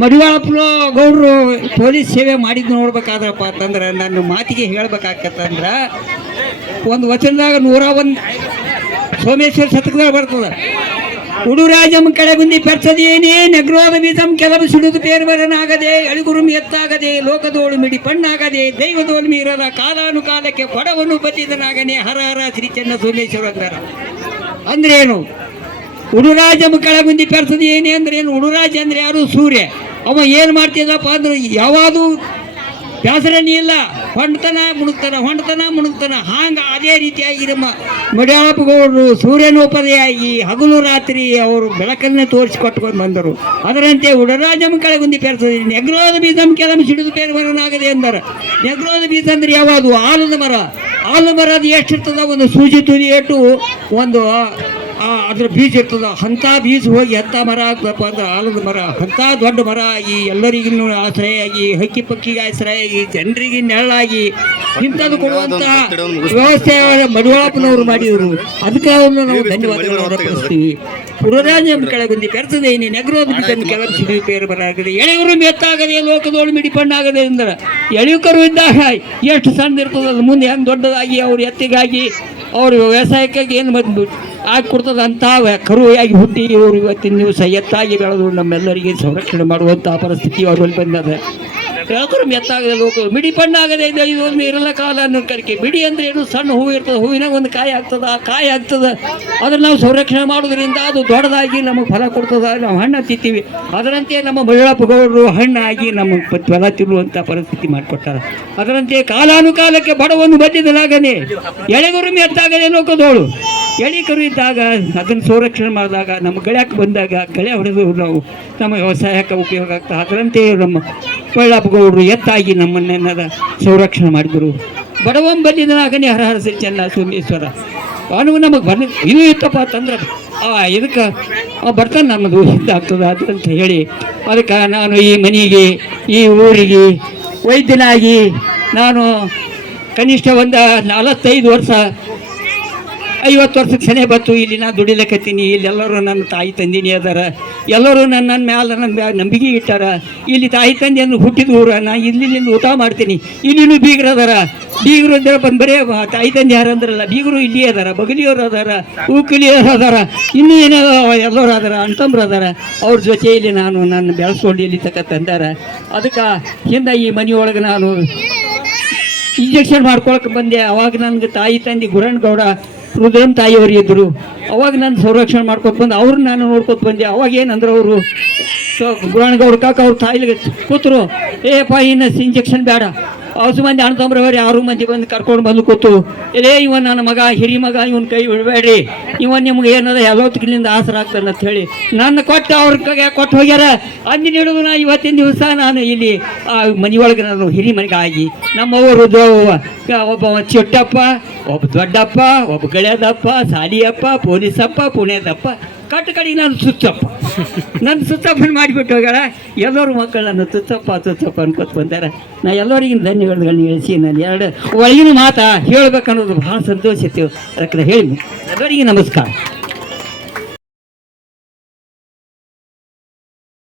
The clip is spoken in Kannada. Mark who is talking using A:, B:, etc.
A: ಮಡಿವಾಳಪ್ಪನ ಗೌಡ್ರು ಪೊಲೀಸ್ ಸೇವೆ ಮಾಡಿದ್ದು ನೋಡ್ಬೇಕಾದ್ರಪ್ಪ ಅಂತಂದ್ರೆ ನನ್ನ ಮಾತಿಗೆ ಹೇಳ್ಬೇಕಾಕತ್ತಂದ್ರ ಒಂದು ವಚನದಾಗ ನೂರ ಒಂದು ಸೋಮೇಶ್ವರ ಶತಕದಾಗ ಬರ್ತದ. ಉಡುರಾಜಂ ಕೆಳಗುಂದಿ ಪೆರ್ಸದೇನೇ ನಗ್ರೋದ ಬೀಜಂ ಕೆಲವು ಸುಡುದು ಪೇರ್ವರನಾಗದೆ, ಎಳುಗುರುಮಿ ಎತ್ತಾಗದೆ, ಲೋಕದೋಳು ಮಿಡಿ ಪಣ್ಣಾಗದೆ ದೈವದೋಳು ಮೀರದ ಕಾಲಾನುಕಾಲಕ್ಕೆ ಕೊಡವನ್ನು ಬಚ್ಚಿದನಾಗನೇ ಹರ ಹರ ಶ್ರೀ ಚೆನ್ನ ಸೋಮೇಶ್ವರ ಅಂದಾರ ಅಂದ್ರೇನು? ಉಡುರಾಜ ಕೆಳಗುಂದಿ ಪೆರ್ಸದ ಏನೇ ಅಂದ್ರೆ ಏನು? ಉಡುರಾಜ ಅಂದ್ರೆ ಯಾರು? ಸೂರ್ಯ. ಅವ ಏನು ಮಾಡ್ತಿದ್ದಪ್ಪ ಅಂದ್ರೆ ಯಾವುದು ಬ್ಯಾಸರಣಿ ಇಲ್ಲ. ಹೊಂಡತನ ಮುಣುಗ್ತಾನ ಹೊಂಡ್ತನ ಮುಣುಗ್ತಾನ. ಹಾಂಗ ಅದೇ ರೀತಿಯಾಗಿ ನಮ್ಮ ಮಡಿಯಾಳಪ್ಪಗೌಡರು ಸೂರ್ಯನೋಪದೆಯಾಗಿ ಹಗಲು ರಾತ್ರಿ ಅವರು ಬೆಳಕನ್ನೇ ತೋರಿಸಿಕೊಟ್ಕೊಂಡು ಬಂದರು. ಅದರಂತೆ ಉಡರಾಜಂ ಕೆಳಗುಂದಿ ಪೆರ್ಸದಿ ನೆಗ್ರೋದ ಬೀಜಂ ಕೆಲವು ಸಿಡಿದು ಪೇರ್ವರನಾಗದೆ ಎಂದರು ನೆಗ್ರೋದ ಬೀಜ ಅಂದ್ರೆ ಯಾವುದು? ಆಲದ ಮರ. ಆಲದ ಮರ ಅದು ಎಷ್ಟಿರ್ತದ? ಒಂದು ಸೂಜಿ ತುದಿ ಇಟ್ಟು ಒಂದು ಅದ್ರ ಬೀಜ ಇರ್ತದ. ಅಂಥ ಬೀಜ ಹೋಗಿ ಎಂಥ ಮರ ಆಗ್ಬೇಕು ಅಂದ್ರೆ ಆಲದ ಮರ. ಅಂಥ ದೊಡ್ಡ ಮರ ಆಗಿ ಎಲ್ಲರಿಗೂ ಆಶ್ರಯಾಗಿ ಹಕ್ಕಿ ಪಕ್ಕಿಗೆ ಆಶ್ರಯಾಗಿ ಜನರಿಗೆ ನೆರಳಾಗಿ ಇಂಥದ್ದು ಕೊಡುವಂಥ ವ್ಯವಸ್ಥೆ ಮಡಿವಾಳಪ್ಪನವರು ಮಾಡಿದರು. ಅದಕ್ಕೆ ಅವರನ್ನು ನಾವು ಧನ್ಯವಾದಗಳು ಅರ್ಪಿಸ್ತೀವಿ ಪುರರಾಜ ಕೆಳಗುಂದಿ ಪೆರ್ತದೇನಿ ನೆಗರೋದು ಬಿಟ್ಟು ಕೆಲವು ಸಿಡಿ ಪೇರು ಬರಾಗದೆ ಎಳೆಯವರು ಮೆತ್ತಾಗದೆ ಲೋಕದೋಳು ಮಿಡಿಪಣ್ಣಾಗದೆ ಅಂದ್ರೆ ಎಳೆಯುಕರು ಇದ್ದಾಗ ಎಷ್ಟು ಸಣ್ಣ ಇರ್ತದೆ ಅದು ಮುಂದೆ ಹೆಂಗೆ ದೊಡ್ಡದಾಗಿ ಅವ್ರ ಎತ್ತಿಗಾಗಿ ಅವ್ರ ವ್ಯವಸಾಯಕ್ಕಾಗಿ ಏನು ಬಂದು ಆಗಿ ಅಂತ ಕರುವಾಗಿ ಹುಟ್ಟಿ ಇವರು ಇವತ್ತಿನ ದಿವಸ ಎತ್ತಾಗಿ ಬೆಳೆದು ನಮ್ಮೆಲ್ಲರಿಗೆ ಸಂರಕ್ಷಣೆ ಮಾಡುವಂಥ ಪರಿಸ್ಥಿತಿ ಅವರಲ್ಲಿ ಬಂದದ. ಎಳಕರು ಮೆತ್ತಾಗದೆ ಲೋಕ ಮಿಡಿ ಪಣ್ಣಾಗದೆ ಇದು ಇದೊಂದು ಇರಲ್ಲ ಕಾಲ ಅನ್ನೋ ಕರಿಕೆ ಬಿಡಿ ಅಂದ್ರೆ ಏನು? ಸಣ್ಣ ಹೂವು ಇರ್ತದೆ, ಹೂವಿನಾಗ ಒಂದು ಕಾಯಿ ಆಗ್ತದೆ, ಆ ಕಾಯಿ ಆಗ್ತದೆ. ಅದನ್ನು ನಾವು ಸಂರಕ್ಷಣೆ ಮಾಡೋದ್ರಿಂದ ಅದು ದೊಡ್ಡದಾಗಿ ನಮಗೆ ಫಲ ಕೊಡ್ತದೆ ನಾವು ಹಣ್ಣು ತಿಂತೀವಿ. ಅದರಂತೆ ನಮ್ಮ ಮಹಿಳಪ್ಪ ಗೌಡರು ಹಣ್ಣಾಗಿ ನಮ್ಮ ಪ- ಫಲ ತಿನ್ನುವಂಥ ಪರಿಸ್ಥಿತಿ ಮಾಡಿಕೊಟ್ಟಾರ. ಅದರಂತೆ ಕಾಲಾನುಕಾಲಕ್ಕೆ ಬಡವನ್ನು ಬದ್ದಿದಲಾಗನೆ ಎಳೆಗುರು ಎತ್ತಾಗದೆ ಲೋಕದೋಳು ಎಳಿ ಕರು ಇದ್ದಾಗ, ಅದನ್ನು ಸಂರಕ್ಷಣೆ ಮಾಡಿದಾಗ, ನಮ್ಮ ಗೆಳೆಯಕ್ಕೆ ಬಂದಾಗ ಗಳೆ ಹೊಡೆದು ನಾವು ನಮ್ಮ ವ್ಯವಸಾಯಕ್ಕೆ ಉಪಯೋಗ ಆಗ್ತಾ ಅದರಂತೆಯೇ ನಮ್ಮ ಪಳ್ಳಪ್ಪಗೌಡರು ಗೌಡರು ಎತ್ತಾಗಿ ನಮ್ಮನ್ನೆನ್ನದ ಸಂರಕ್ಷಣೆ ಮಾಡಿದರು. ಬಡವಂ ಬಂದಿದ್ದನಾಗನೇ ಹರ ಹರ ಶ್ರೀ ಚೆನ್ನ ಸೋಮೇಶ್ವರ. ಅವನು ನಮಗೆ ಬಂದ ಇದು ಇತ್ತಪ್ಪ ಅಂತಂದ್ರೆ, ಆ, ಇದಕ್ಕೆ ಬರ್ತಾನೆ ನಮ್ಮದು ಸಿದ್ಧ ಆಗ್ತದೆ ಅದು ಅಂತ ಹೇಳಿ, ಅದಕ್ಕೆ ನಾನು ಈ ಮನೆಗೆ, ಈ ಊರಿಗೆ ವೈದ್ಯನಾಗಿ ನಾನು ಕನಿಷ್ಠ ಒಂದು ನಲವತ್ತೈದು ವರ್ಷ ಐವತ್ತು ವರ್ಷದ ಸನೆ ಬತ್ತು ಇಲ್ಲಿ ನಾ ದುಡಿಲಕತ್ತೀನಿ, ಇಲ್ಲಿ ಎಲ್ಲರೂ ನನ್ನ ತಾಯಿ ತಂದಿನಿ ಅದಾರ. ಎಲ್ಲರೂ ನನ್ನ ನನ್ನ ಮ್ಯಾಲ ನನ್ನ ಮ್ಯಾಲ ನಂಬಿಕೆ ಇಟ್ಟಾರ. ಇಲ್ಲಿ ತಾಯಿ ತಂದೆ ಅಂದ್ರೆ ಹುಟ್ಟಿದ ಊರ, ನಾ ಇಲ್ಲಿಂದ ಊಟ ಮಾಡ್ತೀನಿ. ಇಲ್ಲಿನೂ ಬೀಗರು ಅದಾರ. ಬೀಗರು ಅಂದ್ರೆ ಬಂದು ಬರೇ ತಾಯಿ ತಂದೆ ಯಾರು ಅಂದ್ರಲ್ಲ, ಬೀಗರು ಇಲ್ಲಿ ಅದಾರ, ಬಗಲಿಯವರು ಅದಾರ ಹೂಕಲಿಯವರು ಅದಾರ. ಇನ್ನೂ ಏನೋ ಎಲ್ಲರೂ ಅದಾರ ಅಣ್ತಂಬ್ರು ಅದಾರ. ಅವ್ರ ಜೊತೆಯಲ್ಲಿ ನಾನು ನನ್ನ ಬೆಳೆಸ್ಕೊಂಡು ಇಲ್ಲಿ ತಕ್ಕ ತಂದಾರ. ಅದಕ್ಕೆ ಹಿಂದೆ ಈ ಮನೆಯೊಳಗೆ ನಾನು ಇಂಜೆಕ್ಷನ್ ಮಾಡ್ಕೊಳಕ್ಕೆ ಬಂದೆ. ಅವಾಗ ನನಗೆ ತಾಯಿ ತಂದೆ ಗುರಣ್ಗೌಡ ರುದ್ರನ್ ತಾಯಿಯವರು ಇದ್ದರು ಅವಾಗ ನಾನು ಸಂರಕ್ಷಣೆ ಮಾಡ್ಕೊತ ಬಂದು ಅವ್ರನ್ನ ನಾನು ನೋಡ್ಕೊತ ಬಂದೆ. ಅವಾಗ ಏನಂದ್ರೆ ಅವರು, ಸೊ ಗುರಣ್ಗೌಡ ಕಾಕ ಅವ್ರ ತಾಯಿಲಿಗೆ ಕೂತರು ಏಪ್ಪ ಇನ್ನು ಇಂಜೆಕ್ಷನ್ ಬೇಡ. ಅವಸು ಮಂದಿ ಅಣ್ಣ ತಮ್ಮರವ್ರು ಆರು ಮಂದಿ ಬಂದು ಕರ್ಕೊಂಡು ಬಂದು ಕೂತು, ಇಲ್ಲೇ ಇವನ್ ನನ್ನ ಮಗ, ಹಿರಿ ಮಗ, ಇವನ್ ಕೈ ಬಿಡಬೇಡ್ರಿ. ಇವನ್ ನಿಮ್ಗೆ ಏನದ ಯಾವತ್ತಿಗಿಲಿಂದ ಆಸರ ಆಗ್ತಾನೆ ಅಂತ ಹೇಳಿ, ನನ್ನ ಕೊಟ್ಟು ಅವ್ರ ಕೈಗೆ ಕೊಟ್ಟು ಹೋಗ್ಯಾರ. ಅಂದಿನ ಹಿಡಿದು ನಾ ಇವತ್ತಿನ ದಿವಸ ನಾನು ಇಲ್ಲಿ, ಆ, ಮನೆಯೊಳಗೆ ನಾನು ಹಿರಿ ಮನೆಗೆ ಆಗಿ ನಮ್ಮವರು ಒಬ್ಬ ಚಿಟ್ಟಪ್ಪ, ಒಬ್ಬ ದೊಡ್ಡಪ್ಪ, ಒಬ್ಬ ಗೆಳೆಯದಪ್ಪ, ಸಾಲಿಯಪ್ಪ, ಪೊಲೀಸಪ್ಪ ಪುಣ್ಯದಪ್ಪ ಕಟ್ಟು ಕಡೆಗೆ ನಾನು ಸುತ್ತಪ್ಪ. ನನ್ನ ಸುತ್ತಪ್ಪನ ಮಾಡಿಬಿಟ್ಟು ಹೋಗ್ಯಾರ. ಎಲ್ಲರೂ ಮಕ್ಕಳನ್ನು ನನ್ನ ತುತ್ತಪ್ಪ ಅನ್ಕೋತ ಬಂದಾರ. ನಾ ಎಲ್ಲರಿಗಿನ ಧನ್ಯವಾದಗಳನ್ನ ಇಳಿಸಿ ನಾನು ಎರಡು ಒಳಗಿನ ಮಾತಾ ಹೇಳ್ಬೇಕನ್ನೋದು ಭಾಳ ಸಂತೋಷ ಇತ್ತು. ಅದಕ್ಕೆ ಹೇಳಿ ಎಲ್ಲರಿಗೆ ನಮಸ್ಕಾರ.